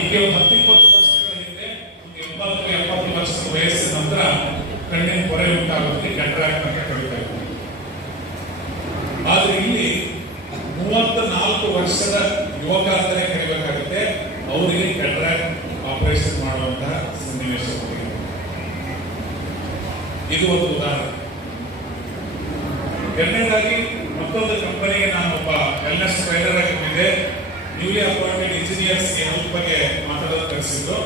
ಈಗ ಒಂದು 10-20 ವರ್ಷಗಳ ಹಿಂದೆ 80-70 ವರ್ಷದ ವಯಸ್ಸಿನ ನಂತರ ಕಣ್ಣಿನ ಪೊರೆ ಉಂಟಾಗುತ್ತೆ, ಕ್ಯಾಟ್ರಾಕ್ಟ್ ಅಂತ ಕರೀತಾ ಇದ್ದಾರೆ. ಆದ್ರೆ ಇಲ್ಲಿ 34 ವರ್ಷದ ಯುವಕ ಅಂತಾನೆ ಕರಿಬೇಕಾಗುತ್ತೆ, ಅವರಿಗೆ ಕ್ಯಾಟ್ರಾಕ್ಟ್ ಆಪರೇಷನ್ ಮಾಡುವಂತಹ ಸನ್ನಿವೇಶ. ಇದು ಒಂದು ಉದಾಹರಣೆ. ಎರಡನೇದಾಗಿ ಮತ್ತೊಂದು ಕಂಪನಿಗೆ ನಾನು ಒಬ್ಬ ವೆಲ್ನೆಸ್ ಟ್ರೈನರ್ ಆಗಿ ಬಂದಿದ್ದೆ. ನ್ಯೂಲಿ ಅಪಾಯಿಂಟೆಡ್ ಇಂಜಿನಿಯರ್ಸ್ಗೆ ಹೆಲ್ತ್ ಬಗ್ಗೆ ಮಾತಾಡೋದು ಕಳಿಸಿದ್ರು.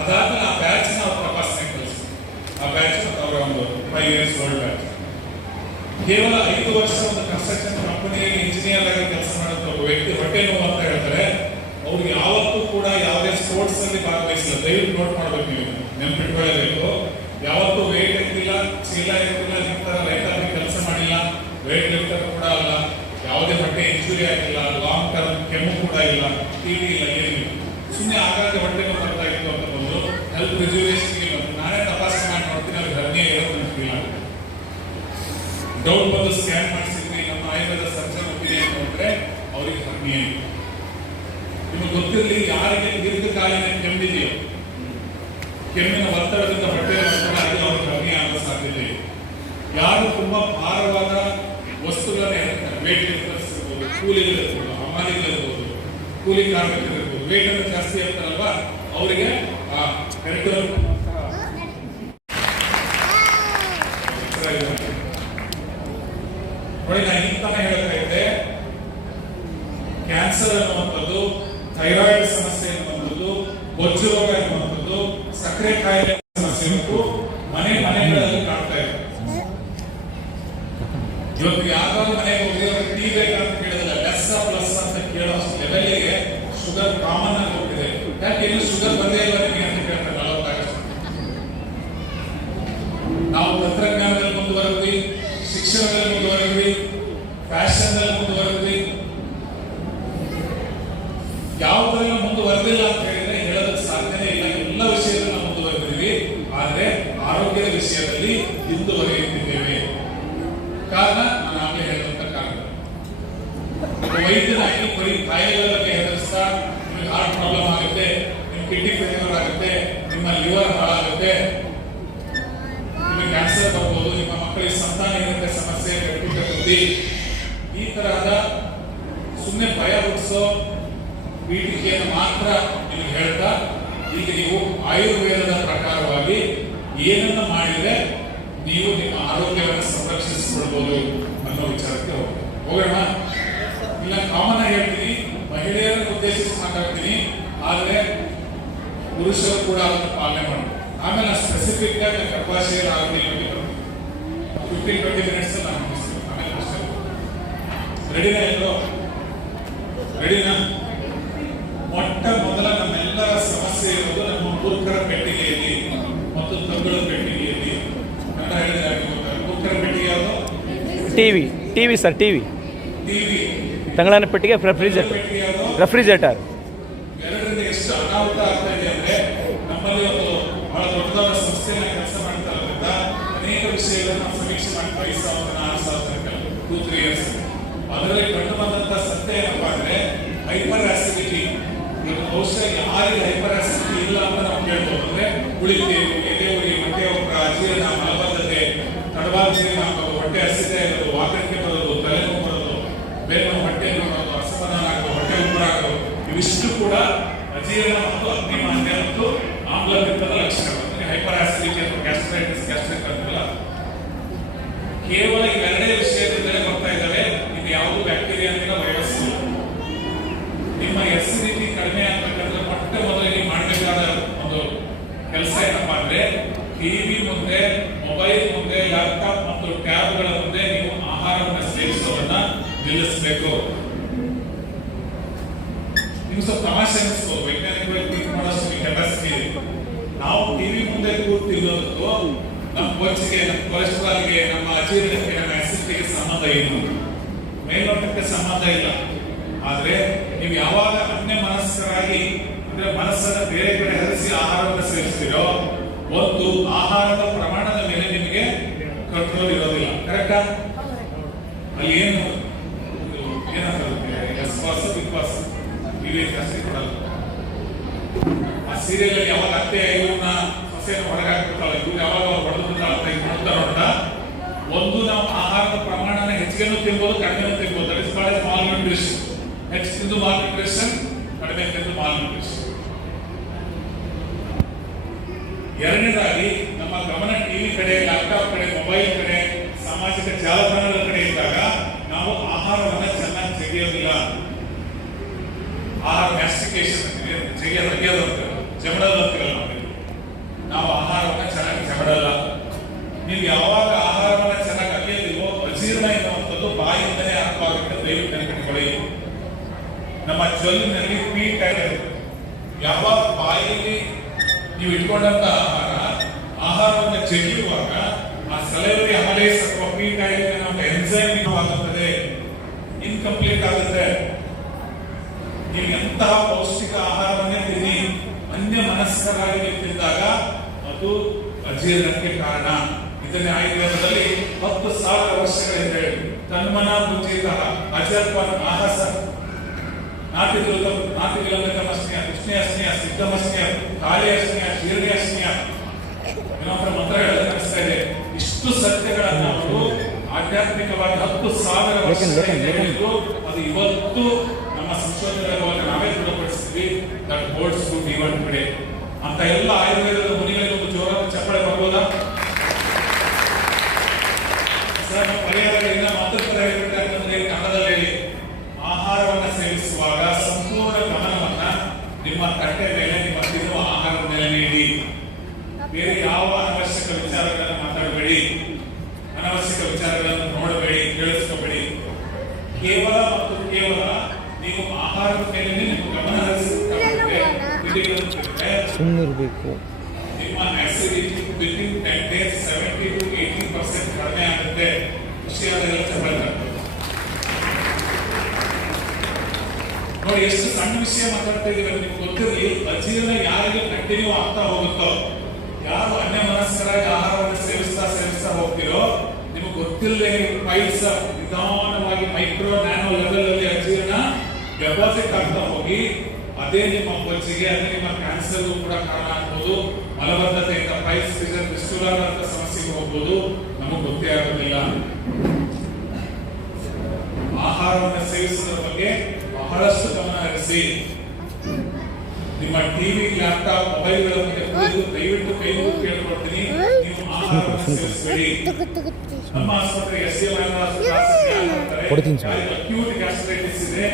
ಅದಾದ್ಮೇಲೆ ಆ ಬ್ಯಾಚ್ ನ ತಪಾಸಣೆ ಕಳಿಸಿದ್ರು. ಆ ಬ್ಯಾಚ್ ಅವರ ಒಂದು 5 years ಓಲ್ಡ್ ಬ್ಯಾಚ್. ಕೇವಲ 5 ವರ್ಷ ಒಂದು ಕನ್ಸ್ಟ್ರಕ್ಷನ್ ಕಂಪನಿಯಲ್ಲಿ ಇಂಜಿನಿಯರ್ ಆಗಿ ಕೆಲಸ ಮಾಡುತ್ತ ಒಬ್ಬ ವ್ಯಕ್ತಿ ಹೊಟ್ಟೆ ನೋವು ಅಂತ ಹೇಳ್ತಾರೆ. ಅವ್ರು ಯಾವತ್ತೂ ಕೂಡ ಯಾವುದೇ ಸ್ಪೋರ್ಟ್ಸ್ ಅಲ್ಲಿ ಭಾಗವಹಿಸಿಲ್ಲ. ದಯವಿಟ್ಟು ನೋಟ್ ಮಾಡ್ಬೇಕು, ನೀವು ನೆನಪಿಟ್ಕೊಳ್ಳಬೇಕು. ಯಾವತ್ತೂ ವೇಟ್ ಎತ್ತಿಲ್ಲ, ಚೀಲ ಎತ್ತಿಲ್ಲ, ನಿಂತರ ಲೈಟ್ ಆಗಿ ಕೆಲಸ ಮಾಡಿಲ್ಲ, ವೇಟ್ ಲಿಫ್ಟರ್ ಕೂಡ ಅಲ್ಲ, ಯಾವುದೇ ಹೊಟ್ಟೆ ಇಂಜುರಿ ಆಗಿಲ್ಲ, ಲಾಂಗ್ ಟರ್ಮ್ ಕೆಮ್ಮು ಕೂಡ ಇಲ್ಲ, ಟಿವಿ ಇಲ್ಲ, ಏನಿಲ್ಲ. ಸುಮ್ಮನೆ ಆಗಾಗ ಹೊಟ್ಟೆ ನೋವು ಬರ್ತಾ ಇತ್ತು ಅಂತ ಬಂದು ಹೆಲ್ತ್ ರಿಸರ್ವೇಷನ್ಗೆ ಬಂದು ನಾನೇ ತಪಾಸಣೆ ಮಾಡಿ ನೋಡ್ತೀನಿ, ಅವ್ರಿಗೆ ಹರ್ನಿಯ ಇರೋದು ನನಗಿಲ್ಲ. ಡೌಟ್ ಬಂದು ಸ್ಕ್ಯಾನ್ ಮಾಡಿಸಿದ್ವಿ, ನಮ್ಮ ಆಯುರ್ವೇದ ಸರ್ಜನ್ ಒಪಿನಿಯನ್ ನೋಡಿದ್ರೆ ಅವ್ರಿಗೆ ಹರ್ನಿಯ. ನಿಮಗೆ ಗೊತ್ತಿರಲಿ, ಯಾರಿಗೆ ದೀರ್ಘಕಾಲೀನ ಕೆಮ್ಮಿದೆಯೋ, ಕೆಮ್ಮಿನ ಒತ್ತಡದಿಂದ ಹೊಟ್ಟೆ ಒತ್ತಡ ಆಗಿ ಅವ್ರಿಗೆ ಹರ್ನಿಯ ಆಗೋ ಸಾಧ್ಯತೆ ಇದೆ. ಯಾರು ತುಂಬಾ ಭಾರವಾದ ವಸ್ತುಗಳನ್ನ ಹೇಳ್ತಾರೆ, ವೇಟ್ ಲಿಫ್ಟರ್ಸ್ ಇರ್ಬೋದು, ಕೂಲಿಗಳಿರ್ಬೋದು, ಹಮಾಲಿಗಳಿರ್ಬೋದು, ಕೂಲಿ ಕಾರ್ಮಿಕರಿರ್ಬೋದು, ವೇಟ್ ಅನ್ನು ಜಾಸ್ತಿ ಇರ್ತಾರಲ್ವಾ, ಅವರಿಗೆ ನೋಡಿ, ನಾನು ಇಂತಾನೆ ಹೇಳ್ತಾ ಇದ್ದೆ, ಕ್ಯಾನ್ಸರ್ ಅನ್ನುವಂಥದ್ದು, ಥೈರಾಯ್ಡ್ ಸಮಸ್ಯೆ ಅನ್ನುವಂಥದ್ದು, ಬೊಜ್ಜು ರೋಗ ಅನ್ನುವಂಥದ್ದು, ಸಕ್ಕರೆ ಕಾಯಿಲೆ ಸಮಸ್ಯೆ ಮನೆಗಳಲ್ಲಿ ಕಾಣ್ತಾ ಇದೆ. ಇವತ್ತು ಯಾವ್ದಾದ್ರು ಮನೆಗೆ ಹೋಗಿ ಟೀ ಬೇಕಂತ ಕೇಳಿದ್ರೆ ಲೆಸ್ ಪ್ಲಸ್ ಅಂತ ಕೇಳೋ ಲೆವೆಲ್ಗೆ ಶುಗರ್ ಕಾಮನ್ ಆಗಿ ಹೋಗ್ತಿದೆ. ಯಾಕೆ ಇನ್ನು ಶುಗರ್ ಬಂದೇ ಇಲ್ಲ ನಿಮಗೆ ಅಂತ ಕೇಳ್ತಾರೆ 40 ನಾವು ತಂತ್ರಜ್ಞಾನದಲ್ಲಿ ಮುಂದುವರೆದ್ವಿ, ಶಿಕ್ಷಣದಲ್ಲಿ ಮುಂದುವರೆದ್ವಿ, ಫ್ಯಾಷನ್ ನಲ್ಲಿ ಮುಂದುವರೆದ್ವಿ. ಯಾವುದೆಲ್ಲ ಮುಂದುವರೆದಿಲ್ಲ ಅಂತ ಹೇಳಿದ್ರೆ ಹೇಳೋದಕ್ಕೆ ಸಾಧ್ಯನೇ ಇಲ್ಲ. ಎಲ್ಲ ವಿಷಯದಲ್ಲಿ ನಾವು ಮುಂದುವರೆದಿದ್ದೀವಿ, ಆದ್ರೆ ಆರೋಗ್ಯದ ವಿಷಯದಲ್ಲಿ ಹಿಂದುವರಿಯುತ್ತಿದ್ದೇವೆ. ಕಾರಣ ನಾನು ಆಗಲೇ ಹೇಳಿದಂತ ಕಾರಣ. ವೈದ್ಯನಾಗಿ ಬರೀ ಕಾಯಿಲೆಗಳ ಬಗ್ಗೆ ಹೆದರಿಸ್ತಾ, ನಿಮಗೆ ಹಾರ್ಟ್ ಪ್ರಾಬ್ಲಮ್ ಆಗುತ್ತೆ, ನಿಮ್ಮ ಕಿಡ್ನಿ ಫೇಲ್ಯೂರ್ ಆಗುತ್ತೆ, ನಿಮ್ಮ ಲಿವರ್ ಹಾಳಾಗುತ್ತೆ, ನಿಮಗೆ ಕ್ಯಾನ್ಸರ್ ಬರ್ಬೋದು, ನಿಮ್ಮ ಮಕ್ಕಳಿಗೆ ಸಂತಾನಹೀನತೆ ಸಮಸ್ಯೆ, ಗಟ್ಟಿಟ ಬುದ್ಧಿ, ಈ ತರಹದ ಸುಮ್ಮನೆ ಭಯ ಹುಟ್ಟಿಸೋ ಪೀಠಿಕೆಯನ್ನು ಮಾತ್ರ ನಿಮಗೆ ಹೇಳ್ತಾ, ಈಗ ನೀವು ಆಯುರ್ವೇದದ ಪ್ರಕಾರವಾಗಿ ಏನನ್ನ ಮಾಡಿದ್ರೆ ನೀವು ನಿಮ್ಮ ಆರೋಗ್ಯವನ್ನು ಸಂರಕ್ಷಿಸಿಕೊಳ್ಬಹುದು ಅನ್ನೋ ವಿಚಾರಕ್ಕೆ ಹೋಗೋಣ. ಇಲ್ಲ ಕಾಮನ್ ಆಗಿ ಹೇಳ್ತೀನಿ, ಮಹಿಳೆಯರನ್ನು ಉದ್ದೇಶಿಸಿ ಮಾತಾಡ್ತೀನಿ, ಆದ್ರೆ ಪುರುಷರು ಕೂಡ ಅದನ್ನು ಪಾಲನೆ ಮಾಡಬೇಕು. ಆಮೇಲೆ ಸ್ಪೆಸಿಫಿಕ್ ಆಗಿ ಗರ್ಭಾಶಯದ ಆರೋಗ್ಯ 15-20 minutes ನಾನು ಮುಗಿಸ್ತೀನಿ. ಆಮೇಲೆ ಅಷ್ಟೇ. ರೆಡಿನಾ? ಎಲ್ಲೋ ರೆಡಿನಾ? ಮೊಟ್ಟ ಮೊದಲ ನಮ್ಮೆಲ್ಲರ ಸಮಸ್ಯೆ ಇರೋದು ನಮ್ಮ ಮೂರ್ಖರ ಪೆಟ್ಟಿಗೆಯಲ್ಲಿ ಮತ್ತು ತಂಗಳ ಪೆಟ್ಟಿಗೆಯಲ್ಲಿ. ಅಂತ ಹೇಳಿದ್ರೆ ಮೂರ್ಖರ ಪೆಟ್ಟಿಗೆ ಯಾವುದು? ಟಿವಿ ಸರ್, ಟಿವಿ ತಂಗಳನ ಪೆಟ್ಟಿಗೆ, ರೆಫ್ರಿಜರೇಟರ್. ಎರಡರಿಂದ ಎಷ್ಟು ಅನಾಹುತ ಆಗ್ತಾ ಇದೆ ಅಂದ್ರೆ, ನಮ್ಮಲ್ಲಿ ಒಂದು ಬಹಳ ದೊಡ್ಡದಾದ ಸಂಸ್ಥೆನ ಕೆಲಸ ಮಾಡ್ತಾ ಇರೋದ್ರಿಂದ ಅನೇಕ ವಿಷಯಗಳನ್ನು ನಾವು ಸಮೀಕ್ಷೆ ಮಾಡ್ತಾ 5,000-6,000 2-3 years. ಅದರಲ್ಲಿ ಕಂಡು ಬಂದಂತ ಸತ್ಯ ಏನಪ್ಪಾ ಅಂದ್ರೆ, ಹೈಪರ್ ಆಸಿಡಿಟಿ. ಬಹುಶಃ ಯಾರಿಗೆ ಹೈಪರ್ ಆಸಿಡಿಟಿ ಇಲ್ಲ ಅಂತ ನಾವು ಕೇಳ್ಬೋದು. ಅಂದ್ರೆ ಉಳಿಕೆ, ಎದೆ ಉರಿ, ಹೊಟ್ಟೆ ಒಬ್ಬರ ಅಜೀರ್ಣ, ಮಲಬದ್ಧತೆ, ತಡವಾದ ಜೀರ್ಣ ಆಗೋದು, ಹೊಟ್ಟೆ ಹಸಿದೆ ಇರೋದು, ವಾಕರಿಕೆ ಬರೋದು, ತಲೆನೋವು ಬರೋದು, ಬೇರೆ ಹೊಟ್ಟೆ ನೋಡೋದು, ಅಸಮಾಧಾನ ಆಗೋದು, ಹೊಟ್ಟೆ ಉಬ್ಬರ ಆಗೋದು, ಇವಿಷ್ಟು ಕೂಡ ಅಜೀರ್ಣ ಮತ್ತು ಅಗ್ನಿಮಾಂದ್ಯ ಮತ್ತು ಆಮ್ಲಪಿತ್ತದ ಲಕ್ಷಣಗಳು. ಹೈಪರ್ ಆಸಿಡಿಟಿ ಅಥವಾ ಗ್ಯಾಸ್ಟ್ರೈಟಿಸ್, ಗ್ಯಾಸ್ಟ್ರಿಕ್ ಅಂತೆಲ್ಲ ಕೇವಲ ಇವೆರಡೇ ವಿಷಯದಿಂದಲೇ ಬರ್ತಾ ಇದ್ದಾವೆ. ಇದು ಯಾವುದು ಬ್ಯಾಕ್ಟೀರಿಯಾ ಅಂತ ವೈರಸ್. ನಿಮ್ಮ ಎಸಿಡಿಟಿ ಕಡಿಮೆ ಆಗ್ಬೇಕಂದ್ರೆ ಮೊಟ್ಟ ಮೊದಲಿಗೆ ಮಾಡಬೇಕಾದ ಒಂದು ಕೆಲಸ ಏನಪ್ಪಾ ಅಂದ್ರೆ, ಟಿವಿ ಮುಂದೆ, ಮೊಬೈಲ್ ಮುಂದೆ, ಲ್ಯಾಪ್ಟಾಪ್ ಮತ್ತು ಟ್ಯಾಬ್ಗಳ ಮುಂದೆ ನೀವು ಆಹಾರವನ್ನು ಸೇವಿಸೋದನ್ನ ನಿಲ್ಲಿಸಬೇಕು. ನಿಮ್ಗೆ ಸ್ವಲ್ಪ ತಮಾಷೆ ಅನಿಸ್ಬೋದು, ವೈಜ್ಞಾನಿಕವಾಗಿ ಥಿಂಕ್ ಮಾಡೋಷ್ಟು ಕೆಪಾಸಿಟಿ ಇದೆ. ನಾವು ಟಿವಿ ಮುಂದೆ ಕೂರ್ತಿರೋದಕ್ಕೂ ನಮ್ಮ ಬೊಜ್ಜಿಗೆ, ನಮ್ಮ ಕೊಲೆಸ್ಟ್ರಾಲ್ಗೆ, ನಮ್ಮ ಅಜೀರ್ಣಕ್ಕೆ, ನಮ್ಮ ಆಸಿಡಿಟಿಗೆ ಸಂಬಂಧ ಏನು? ಮೇಲ್ನೋಟಕ್ಕೆ ಸಂಬಂಧ ಇಲ್ಲ. ಆದ್ರೆ ನೀವು ಯಾವಾಗ ಅನ್ಯ ಮನಸ್ಕರಾಗಿ, ಅಂದ್ರೆ ಮನಸ್ಸನ್ನ ಬೇರೆ ಕಡೆ ಹರಿಸಿ ಆಹಾರವನ್ನು ಸೇವಿಸ್ತೀರೋ, ಒಂದು ಆಹಾರದ ಪ್ರಮಾಣದ ಮೇಲೆ ನಿಮಗೆ ಕಂಟ್ರೋಲ್ ಇರೋದಿಲ್ಲ. ಕರೆಕ್ಟಾ? ಅಲ್ಲಿ ಏನು ಏನಾಗುತ್ತೆ, ಎಸ್ ಪಾಸ್ ಬಿಗ್ ಪಾಸ್ ಇವೇ ಜಾಸ್ತಿ ಕೊಡಲ್ಲ. ಸೀರಿಯಲ್ ಅಲ್ಲಿ ಯಾವಾಗ ಅತ್ತೆ ಇವ್ರನ್ನ ಸೊಸೆಯನ್ನು ಹೊರಗಾಕ್ಬಿಡ್ತಾಳೆ, ಇವ್ರು ಯಾವಾಗ ಹೊಡೆದು ನೋಡ್ತಾ ಒಂದು ನಾವು ಆಹಾರದ ಪ್ರಮಾಣನ ಹೆಚ್ಚಿಗೆನೂ ತಿನ್ಬೋದು, ಕಡಿಮೆನೂ ತಿನ್ಬೋದು. That is called mall nutrition. ಹೆಚ್ಚು ತಿಂದು ಮಾಲ್ ನ್ಯೂಟ್ರಿಷನ್, ಕಡಿಮೆ ತಿಂದು ಮಾಲ್ ನ್ಯೂಟ್ರಿಷನ್. ಎರಡನೇದಾಗಿ ನಮ್ಮ ಗಮನ ಟಿವಿ ಕಡೆ, ಲ್ಯಾಪ್ಟಾಪ್ ಕಡೆ, ಮೊಬೈಲ್ ಕಡೆ, ಸಾಮಾಜಿಕ ಜಾಲತಾಣಗಳ ಕಡೆ ಇದ್ದಾಗ ನಾವು ಆಹಾರವನ್ನ ಚೆನ್ನಾಗಿ ತೆಗೆಯೋದಿಲ್ಲ. ಆಹಾರ ಮ್ಯಾಸ್ಟಿಕೇಶನ್ ತೆಗೆಯೋದು ಜಮಡೋದು ಅಂತೀವಲ್ಲ ನಾವು ಆಹಾರವನ್ನ ಚೆನ್ನಾಗಿ ಜಮಡಲ್ಲ. ನೀವು ಯಾವಾಗ ಆಹಾರವನ್ನ ಚೆನ್ನಾಗಿ ಅಗೆಯೋದಿಲ್ವೋ ಅಜೀರ್ಣ ಎನ್ನುವಂಥದ್ದು ಬಾಯಿಂದಲೇ ಆರಂಭವಾಗುತ್ತೆ. ದಯವಿಟ್ಟು ನೆನಪಿಟ್ಕೊಳ್ಳಿ. ನಮ್ಮ ಜೊಲ್ಲಿನಲ್ಲಿ ಪೀಟ್ ಆಗಿರುತ್ತೆ. ಯಾವಾಗ ಬಾಯಲ್ಲಿ ನೀವು ಇಟ್ಕೊಂಡಂತ ಆಹಾರವನ್ನು ಜಗಿಯುವಾಗ ಆ ಸಲೈವರಿ ಅಮಲೇಸ್ ಅಥವಾ ಪೀಟ್ ಆಗಿದೆ ನಮ್ಮ ಎನ್ಸೈಮ್ ಆಗುತ್ತದೆ, ಇನ್ಕಂಪ್ಲೀಟ್ ಆಗುತ್ತೆ. ನೀವು ಎಂತಹ ಪೌಷ್ಟಿಕ ಆಹಾರವನ್ನೇ ತಿನ್ನಿ, ಅನ್ಯ ಮನಸ್ಕರಾಗಿ ತಿಂದಾಗ ಅದು ಅಜೀರ್ಣಕ್ಕೆ ಕಾರಣ. ಇದನ್ನೇ ಆಯುರ್ವೇದದಲ್ಲಿ 10,000 ವರ್ಷಗಳ ಹಿಂದೆ ತನ್ಮನ ಮುಂಚಿತ ಅಜರ್ಪನ್ ಆಹಾಸ ನಾತಿಗ್ರಂಥಕಮಸ್ನ್ಯ, ಕೃಷ್ಣೇಯಸ್ನ್ಯ, ಸಿದ್ಧಮಸ್ನ್ಯ, ಕಾಳಿಯಸ್ನ್ಯ, ಶೀರ್ಣಿಯಸ್ನ್ಯ ಮಂತ್ರಗಳು ಕಲಿಸ್ತಾ ಇದೆ. ಇಷ್ಟು ಸತ್ಯಗಳನ್ನ ಅವರು ಆಧ್ಯಾತ್ಮಿಕವಾಗಿ 10,000 ವರ್ಷಗಳ ಹೇಳಿದ್ರು. ಅದು ಇವತ್ತು ನಮ್ಮ ಸಂಶೋಧನೆಗಳ ಮೂಲಕ ನಾವೇ ದೃಢಪಡಿಸ್ತೀವಿ. That holds true even today ಅಂತ ಎಲ್ಲ ಆಯುರ್ವೇದದ ಮುನಿಗಳಿಗೆ ಒಂದು ಜೋರಾದ ಚಪ್ಪಳೆ ಬರ್ಬೋದಾ ಸರ್? ಪರಿಹಾರಗಳಿಂದ ಮತ್ತೊಂದು ಪರಿಹಾರಗಳಂದ್ರೆ ಕನ್ನಡದಲ್ಲಿ ಹೇಳಿ, ಆಹಾರವನ್ನ ಸೇವಿಸುವಾಗ ಸಂಪೂರ್ಣ ಗಮನವನ್ನ ನಿಮ್ಮ ತಟ್ಟೆ ಮೇಲೆ, ನಿಮ್ಮ ತಿನ್ನುವ ಆಹಾರದ ಮೇಲೆ ನೀಡಿ. ಬೇರೆ ಯಾವ ಅನವಶ್ಯಕ ವಿಚಾರಗಳನ್ನು ಮಾತಾಡಬೇಡಿ, ಅನವಶ್ಯಕ ವಿಚಾರಗಳನ್ನು ನೋಡಬೇಡಿ, ಕೇಳಿಸ್ಕೋಬೇಡಿ. ಕೇವಲ ಮತ್ತು ಕೇವಲ ನೀವು ಆಹಾರದ ಮೇಲೆ ನಿಮ್ಮ ಗಮನ ಸುಮ್ಮನಿರಬೇಕು. ನಿಮ್ಮ ಆಸಿಡಿಟಿ ವಿತಿನ್ 10 days 70 to 80% ಕಡಿಮೆ ಆಗುತ್ತೆ. ಖುಷಿಯಾದ ನೋಡಿ, ಎಷ್ಟು ಸಣ್ಣ ವಿಷಯ ಮಾತಾಡ್ತಾ ಇದೀವಿ. ನಿಮ್ಗೆ ಗೊತ್ತಿರಲಿ, ಅಜೀರ್ಣ ಯಾರಿಗೆ ಕಂಟಿನ್ಯೂ ಆಗ್ತಾ ಹೋಗುತ್ತೋ, ಯಾರು ಅನ್ಯ ಮನಸ್ಕರಾಗಿ ಆಹಾರವನ್ನು ಸೇವಿಸ್ತಾ ಹೋಗ್ತಿರೋ, ನಿಮಗೆ ಗೊತ್ತಿಲ್ಲದೆ ಪೈಲ್ಸ್ ನಿಧಾನವಾಗಿ ಮೈಕ್ರೋ ನ್ಯಾನೋ ಲೆವೆಲ್ ಅಲ್ಲಿ ಅಜೀರ್ಣ ಡೆಪಾಸಿಟ್ ಆಗ್ತಾ ಹೋಗಿ ಅದೇ ನಿಮ್ಮ ಬೊಜ್ಜಿಗೆ, ಅದೇ ನಿಮ್ಮ ಕ್ಯಾನ್ಸರ್ಗೂ ಕೂಡ ಕಾರಣ ಆಗ್ಬೋದು. ಮಲಬದ್ಧತೆಯಿಂದ ಪೈಲ್ಸ್, ಫಿಸ್ಟುಲಾ ಅಂತ ಸಮಸ್ಯೆಗೆ ಹೋಗ್ಬೋದು. ನಮಗೆ ಗೊತ್ತೇ ಆಗೋದಿಲ್ಲ. ಆಹಾರವನ್ನು ಸೇವಿಸುವುದರ ಬಗ್ಗೆ ಬಹಳಷ್ಟು ಗಮನ ಹರಿಸಿ. ನಿಮ್ಮ ಟಿವಿ, ಲ್ಯಾಪ್ಟಾಪ್, ಮೊಬೈಲ್ಗಳ ಮುಂದೆ ಕೂತು ದಯವಿಟ್ಟು ಕೈ ಮುಗಿದು ಕೇಳ್ಕೊಡ್ತೀನಿ, ನೀವು ಆಹಾರವನ್ನು ಸೇವಿಸಬೇಡಿ. ನಮ್ಮ ಆಸ್ಪತ್ರೆ ಅಕ್ಯೂಟ್ ಗ್ಯಾಸ್ಟ್ರೈಟಿಸ್ ಇದೆ,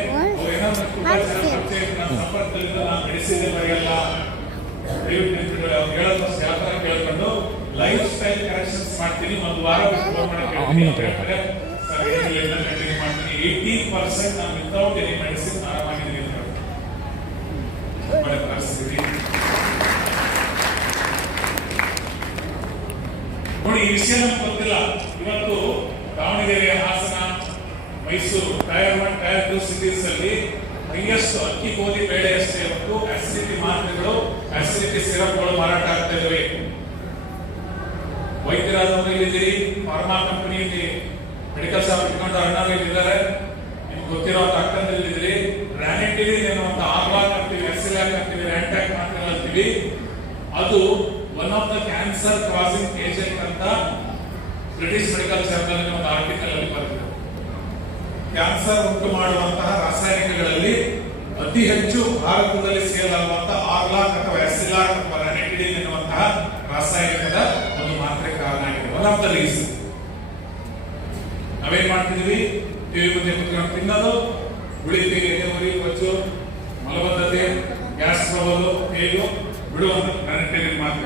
ಸಂಪರ್ಕದಿಂದ ನಾನು ಮೆಡಿಸಿನ್ ಬರೆಯಲ್ಲ. ದಯವಿಟ್ಟು ಹೇಳೋದಷ್ಟು ಯಾವ ತರ ಕೇಳ್ಕೊಂಡು ಲೈಫ್ ಸ್ಟೈಲ್ ಕರೆಕ್ಷನ್ಸ್ ಮಾಡ್ತೀನಿ. ಒಂದು ವಾರ ಕಂಟಿನ್ಯೂ ಮಾಡ್ತೀನಿ. 80% ನಾನು ವಿತೌಟ್ ಎನಿ ಮೆಡಿಸಿನ್ ಆರಾಮಾಗಿದ್ದೀನಿ ಪರಿಸ್ಥಿತಿ ನೋಡಿ. ಈ ವಿಷಯ ನಮ್ಗೆ ಗೊತ್ತಿಲ್ಲ. ಇವತ್ತು Davanagere, Hassan, Mysuru tyre 1, tyre 2 cities ಅಲ್ಲಿ ಹೈಯೆಸ್ಟ್ ಅಕ್ಕಿ, ಗೋಧಿ, ಬೇಳೆ ಅಷ್ಟೇ ಇವತ್ತು ಆಸಿಡಿಟಿ ಮಾತ್ರೆಗಳು, ಆಸಿಡಿಟಿ ಸಿರಪ್ಗಳು ಮಾರಾಟ ಆಗ್ತಾ ಇದ್ದಾವೆ. ವೈದ್ಯರಾದವರು ಇಲ್ಲಿದ್ದೀರಿ, ಫಾರ್ಮಾ ಕಂಪನಿ ಮೆಡಿಕಲ್ ಶಾಪ್ ಇಟ್ಕೊಂಡು ಅಣ್ಣಾವಿದ್ದಾರೆ, ನಿಮ್ಗೆ ಗೊತ್ತಿರೋ ಅಕ್ಕಂದಿದ್ದೀರಿ. ರ್ಯಾನಿಟಿಲಿ ಎನ್ನುವಂತ ಆರ್ಲಾಕ್ ಅಂತೀವಿ, ಎಕ್ಸಿಲಾಕ್ ಅಂತೀವಿ, ರ್ಯಾಂಟ್ಯಾಕ್ ಮಾತ್ರೆಗಳು ಅಂತೀವಿ. ಅದು one of the cancer causing agent ಅಂತ ಬ್ರಿಟಿಷ್ ಮೆಡಿಕಲ್ ಜರ್ನಲ್ ಒಂದು ಆರ್ಟಿಕಲ್ ಅಲ್ಲಿ ಬರೆದಿದೆ. ಕ್ಯಾನ್ಸರ್ ಉಂಟು ಮಾಡುವಂತಹ ರಾಸಾಯನಿಕಗಳಲ್ಲಿ ಅತಿ ಹೆಚ್ಚು ಭಾರತದಲ್ಲಿ ಸೇಲ್ ಆಗುವಂತಹ ಆರ್ಲಾಕ್ ಅಥವಾ ಎಕ್ಸಿಲಾಕ್ ಅಥವಾ ರ್ಯಾನಿಟಿಲಿನ್ ಎನ್ನುವಂತಹ ರಾಸಾಯನಿಕದ ಒಂದು ಮಾತ್ರೆ ಕಾರಣ ಆಗಿದೆ. One of the reason. ನಾವೇನ್ ಮಾಡ್ತಿದ್ವಿ, ಟಿವಿ ಮುಂದೆ ಕುತ್ಕೊಂಡು ತಿನ್ನೋದು, ಉಳಿತೀವಿ, ಎದೆ ಬೊಜ್ಜು, ಮಲಬದ್ಧತೆ, ಗ್ಯಾಸ್ ಟ್ರಬಲ್, ಹೇಗೂ ಬಿಡುವಂತ ಮಾತ್ರೆ.